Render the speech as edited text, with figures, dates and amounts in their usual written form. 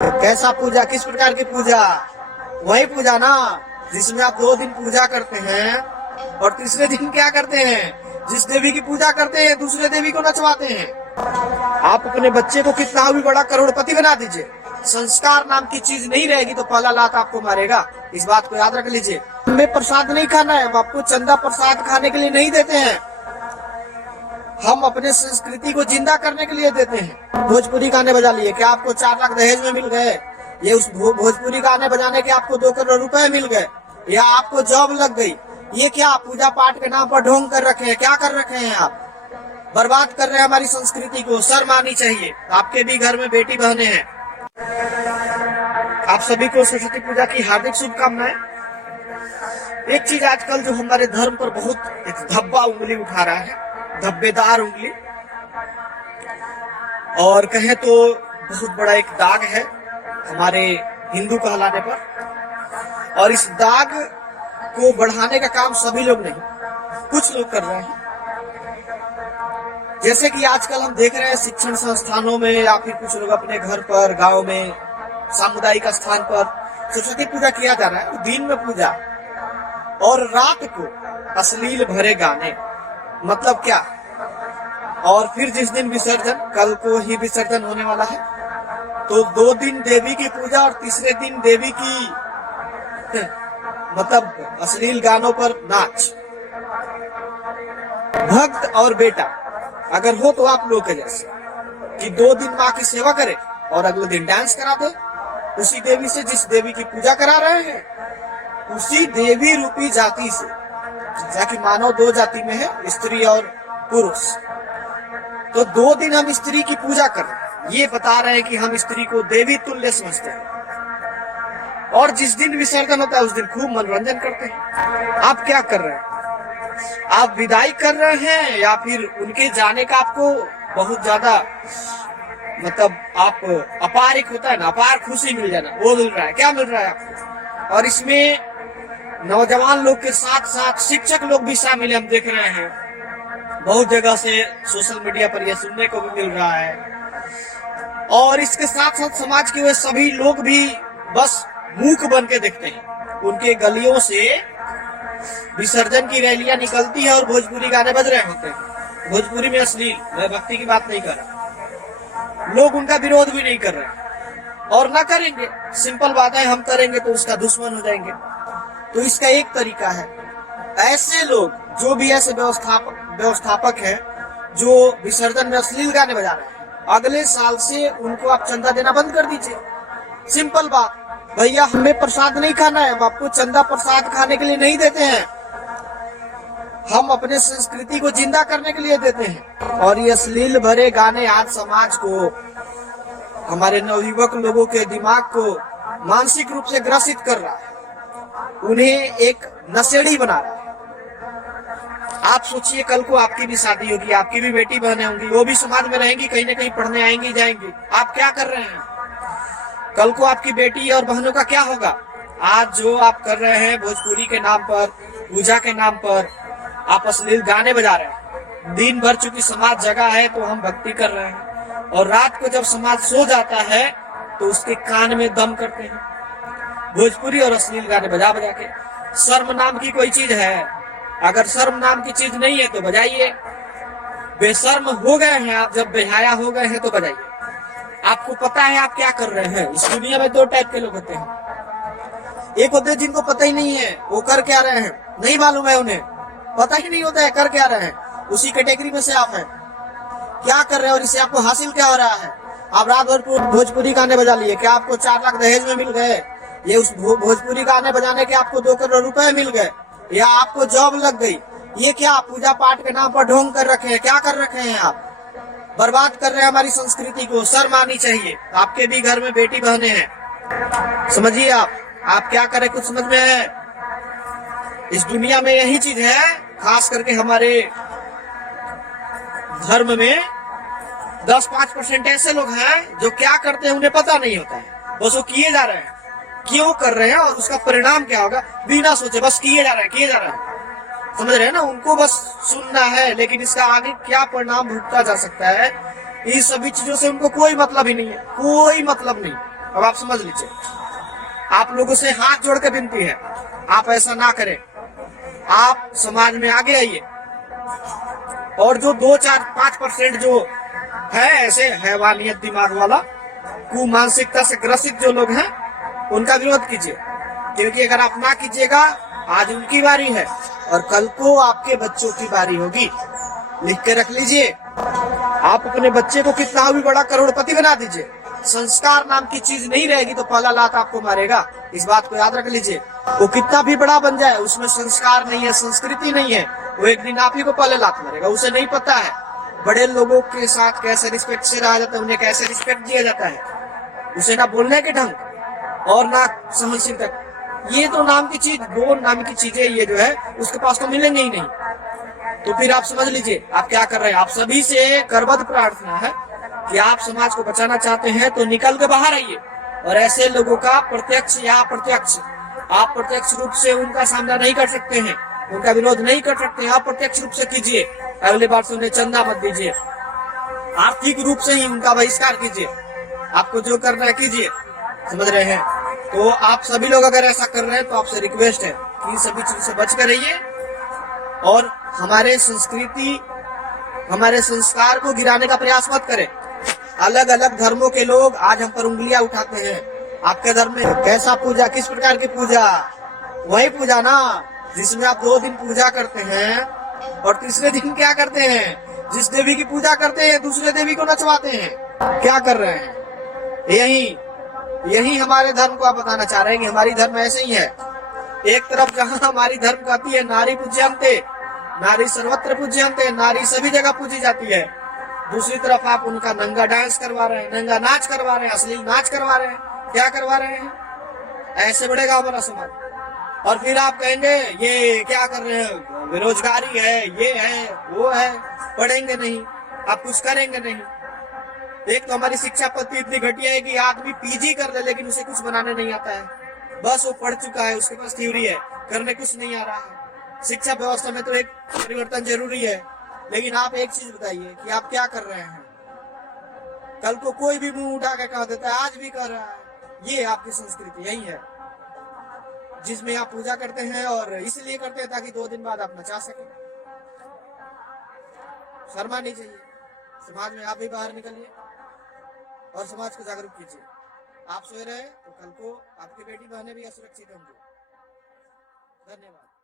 कैसा पूजा, किस प्रकार की पूजा? वही पूजा ना जिसमें आप 2 दिन पूजा करते हैं और तीसरे दिन क्या करते हैं? जिस देवी की पूजा करते हैं दूसरे देवी को नचवाते हैं। आप अपने बच्चे को कितना भी बड़ा करोड़पति बना दीजिए, संस्कार नाम की चीज नहीं रहेगी तो पहला लात आपको मारेगा। इस बात को याद रख लीजिए। हमें प्रसाद नहीं खाना है, हम आपको चंदा प्रसाद खाने के लिए नहीं देते हैं, हम अपने संस्कृति को जिंदा करने के लिए देते हैं। भोजपुरी गाने बजा लिए, क्या आपको 4 लाख दहेज में मिल गए? ये उस भोजपुरी गाने बजाने के आपको 2 करोड़ रुपए मिल गए, या आपको जॉब लग गई? ये क्या पूजा पाठ के नाम पर ढोंग कर रखे हैं? क्या कर रखे हैं आप? बर्बाद कर रहे हैं हमारी संस्कृति को। शर्म आनी चाहिए। आपके भी घर में बेटी बहने हैं। आप सभी को सरस्वती पूजा की हार्दिक शुभकामनाएं। एक चीज आजकल जो हमारे धर्म पर बहुत एक धब्बा उंगली उठा रहा है, धब्बेदार उंगली, और कहे तो बहुत बड़ा एक दाग है हमारे हिंदू कहलाने पर, और इस दाग को बढ़ाने का काम सभी लोग नहीं, कुछ लोग कर रहे हैं। जैसे कि आजकल हम देख रहे हैं शिक्षण संस्थानों में या फिर कुछ लोग अपने घर पर, गांव में, सामुदायिक स्थान पर सरस्वती पूजा किया जा रहा है। दिन में पूजा और रात को अश्लील भरे गाने, मतलब क्या? और फिर जिस दिन विसर्जन, कल को ही विसर्जन होने वाला है, तो 2 दिन देवी की पूजा और तीसरे दिन देवी की मतलब अश्लील गानों पर नाच। भक्त और बेटा अगर हो तो आप लोग के जैसे कि 2 दिन माँ की सेवा करे और अगले दिन डांस करा दे उसी देवी से जिस देवी की पूजा करा रहे हैं, उसी देवी रूपी जाति से, जाकि मानव 2 जाति में है, स्त्री और पुरुष। तो 2 दिन हम स्त्री की पूजा कर रहे हैं, ये बता रहे हैं कि हम स्त्री को देवी तुल्य समझते हैं, और जिस दिन विसर्जन होता है उस दिन खूब मनोरंजन करते हैं। आप क्या कर रहे हैं? आप विदाई कर रहे हैं या फिर उनके जाने का आपको बहुत ज्यादा मतलब आप अपार, एक होता है ना अपार खुशी मिल जाना, वो मिल रहा है? क्या मिल रहा है आपको? और इसमें नौजवान लोग के साथ साथ शिक्षक लोग भी शामिल हम देख रहे हैं। बहुत जगह से सोशल मीडिया पर यह सुनने को भी मिल रहा है। और इसके साथ साथ समाज के वे सभी लोग भी बस मूक बन के देखते हैं। उनके गलियों से विसर्जन की रैलियां निकलती है और भोजपुरी गाने बज रहे होते हैं। भोजपुरी में अश्लील, मैं भक्ति की बात नहीं कर रहा। लोग उनका विरोध भी नहीं कर रहे और ना करेंगे। सिंपल बात है, हम करेंगे तो उसका दुश्मन हो जाएंगे। तो इसका एक तरीका है, ऐसे लोग जो भी ऐसे व्यवस्थापक हैं जो विसर्जन में अश्लील गाने बजा रहे हैं, अगले साल से उनको आप चंदा देना बंद कर दीजिए। सिंपल बात। भैया हमें प्रसाद नहीं खाना है, हम आपको चंदा प्रसाद खाने के लिए नहीं देते हैं, हम अपने संस्कृति को जिंदा करने के लिए देते हैं। और ये अश्लील भरे गाने आज समाज को, हमारे नवयुवक लोगों के दिमाग को मानसिक रूप से ग्रसित कर रहा है, उन्हें एक नशेड़ी बना रहा है। आप सोचिए, कल को आपकी भी शादी होगी, आपकी भी बेटी बहनें होंगी, वो भी समाज में रहेंगी, कहीं ना कहीं पढ़ने आएंगी जाएंगी। आप क्या कर रहे हैं? कल को आपकी बेटी और बहनों का क्या होगा? आज जो आप कर रहे हैं भोजपुरी के नाम पर, पूजा के नाम पर, आप अश्लील गाने बजा रहे हैं। दिन भर चूंकि समाज जगा है तो हम भक्ति कर रहे हैं, और रात को जब समाज सो जाता है तो उसके कान में दम करते हैं भोजपुरी और अश्लील गाने बजा बजा के। शर्म नाम की कोई चीज है? अगर शर्म नाम की चीज नहीं है तो बजाइए। बेशर्म हो गए हैं आप, जब बेहया हो गए हैं तो बजाइए। आपको पता है आप क्या कर रहे हैं? इस दुनिया में 2 टाइप के लोग होते हैं। एक होते हैं जिनको पता ही नहीं है वो कर क्या रहे हैं, नहीं मालूम है, उन्हें पता ही नहीं होता है कर क्या रहे हैं। उसी कैटेगरी में से आप हैं। क्या कर रहे हैं और इससे आपको हासिल क्या हो रहा है? आप रात भर भोजपुरी गाने बजा लिए, क्या आपको 4 लाख दहेज में मिल गए? ये उस भोजपुरी गाने बजाने के आपको 2 करोड़ रुपए मिल गए, या आपको जॉब लग गई? ये क्या पूजा पाठ के नाम पर ढोंग कर रखे हैं? क्या कर रखे हैं आप? बर्बाद कर रहे हैं हमारी संस्कृति को। शर्म आनी चाहिए। आपके भी घर में बेटी बहने हैं, समझिए आप क्या करें, कुछ समझ में है? इस दुनिया में यही चीज है, खास करके हमारे धर्म में 10-5% ऐसे लोग हैं जो क्या करते हैं उन्हें पता नहीं होता है, बस वो किए जा रहे हैं। क्यों कर रहे हैं और उसका परिणाम क्या होगा बिना सोचे बस किए जा रहे हैं। समझ रहे हैं ना? उनको बस सुनना है, लेकिन इसका आगे क्या परिणाम भुगता जा सकता है, इन सभी चीजों से उनको कोई मतलब ही नहीं है, कोई मतलब नहीं। अब आप समझ लीजिए, आप लोगों से हाथ जोड़ के विनती है, आप ऐसा ना करें। आप समाज में आगे आइए, और जो 2-4-5% जो है ऐसे हैवानियत दिमाग वाला कुमानसिकता से ग्रसित जो लोग हैं, उनका विरोध कीजिए। क्योंकि अगर आप ना कीजिएगा, आज उनकी बारी है और कल को आपके बच्चों की बारी होगी। लिख के रख लीजिए। आप अपने बच्चे को कितना भी बड़ा करोड़पति बना दीजिए, संस्कार नाम की चीज नहीं रहेगी तो पहला लात आपको मारेगा। इस बात को याद रख लीजिए। वो कितना भी बड़ा बन जाए, उसमें संस्कार नहीं है, संस्कृति नहीं है, वो एक दिन आप ही को पहले लात मारेगा। उसे नहीं पता है बड़े लोगों के साथ कैसे रिस्पेक्ट से रहा जाता है, उन्हें कैसे रिस्पेक्ट दिया जाता है। उसे ना बोलने के ढंग और ना सहनशीलता, ये दो नाम की चीज, दो नाम की चीजें ये जो है उसके पास तो मिलेंगे ही नहीं। तो फिर आप समझ लीजिए आप क्या कर रहे हैं। आप सभी से करबद्ध प्रार्थना है कि आप समाज को बचाना चाहते हैं तो निकल के बाहर आइए, और ऐसे लोगों का प्रत्यक्ष या अप्रत्यक्ष, आप प्रत्यक्ष रूप से उनका सामना नहीं कर सकते हैं, उनका विरोध नहीं कर सकते हैं, आप प्रत्यक्ष रूप से कीजिए। अगली बार से उन्हें चंदा मत दीजिए, आर्थिक रूप से ही उनका बहिष्कार कीजिए। आपको जो करना है कीजिए, समझ रहे हैं। तो आप सभी लोग अगर ऐसा कर रहे हैं तो आपसे रिक्वेस्ट है कि इन सभी चीजों से बच कर रहिए, और हमारे संस्कृति, हमारे संस्कार को गिराने का प्रयास मत करें। अलग अलग धर्मों के लोग आज हम पर उंगलियां उठाते हैं। आपके धर्म में कैसा पूजा, किस प्रकार की पूजा? वही पूजा ना जिसमें आप 2 दिन पूजा करते हैं और तीसरे दिन क्या करते हैं? जिस देवी की पूजा करते हैं दूसरे देवी को नचवाते हैं। क्या कर रहे हैं? यही हमारे धर्म को आप बताना चाह रहे हैं कि हमारी धर्म ऐसे ही है। एक तरफ जहां हमारी धर्म कहती है नारी पूज्यन्ते, नारी सर्वत्र पूज्यन्ते, नारी सभी जगह पूजी जाती है, दूसरी तरफ आप उनका नंगा डांस करवा रहे हैं, नंगा नाच करवा रहे हैं, अश्लील नाच करवा रहे हैं। क्या करवा रहे हैं? ऐसे बढ़ेगा हमारा समाज। और फिर आप कहेंगे ये क्या कर रहे हैं, बेरोजगारी है, ये है, वो है, पढ़ेंगे नहीं, आप कुछ करेंगे नहीं। एक तो हमारी शिक्षा पद्धति इतनी घटिया है कि आदमी पीजी कर ले लेकिन उसे कुछ बनाने नहीं आता है। बस वो पढ़ चुका है, उसके पास थ्योरी है, करने कुछ नहीं आ रहा है। शिक्षा व्यवस्था में तो एक परिवर्तन जरूरी है, लेकिन आप एक चीज बताइए कि आप क्या कर रहे हैं? कल को कोई भी मुंह उठा के कह देता है, आज भी कर रहा है। ये आपकी संस्कृति यही है जिसमें आप पूजा करते हैं, और इसलिए करते हैं ताकि 2 दिन बाद आप नचा सकें। शर्मा नहीं चाहिए। समाज में आप भी बाहर निकलिए और समाज को जागरूक कीजिए। आप सोए रहे तो कल को आपकी बेटी बहनें भी असुरक्षित होंगी। धन्यवाद।